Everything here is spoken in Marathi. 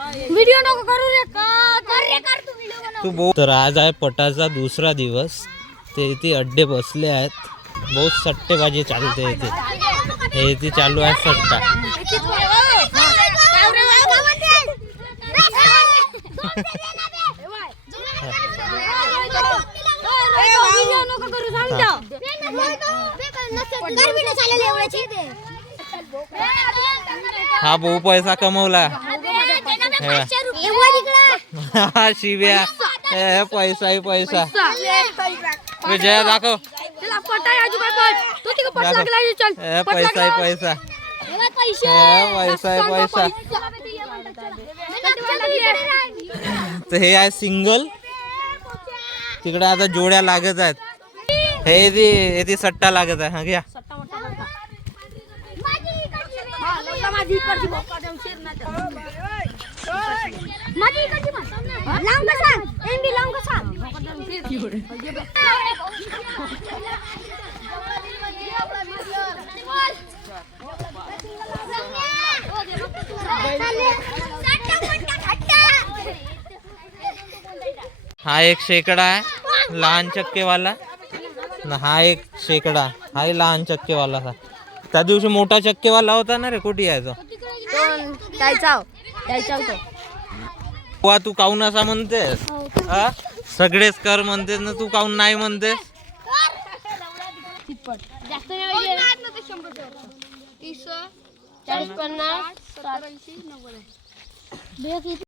व्हिडिओ नको करू रे कर तू व्हिडिओ बनव. तर आज आहे पटाचा दुसरा दिवस. ते इथे अड्डे बसले आहेत. बहुत सट्टेबाजी चालते इथे. हे इथे चालू आहे सट्टा. हा भाऊ पैसा कमवला. शिव्या पैसा पैसा. विजया दाखव. पैसा पैसा पैसा पैसा. तर हे आहे सिंगल. तिकडे आता जोड्या लागत आहेत. हे ती सट्टा लागत आहे. हा घ्या. हा एक शेकडा आहे लहान चक्केवाला. हा एक शेकडा. हा लहान चक्केवाला. त्या दिवशी मोठा चक्केवाला होता ना रे. कुठे यायचो तू काऊन असा म्हणतेस. सगळेच कर म्हणतेस ना तू काऊन नाही म्हणतेस.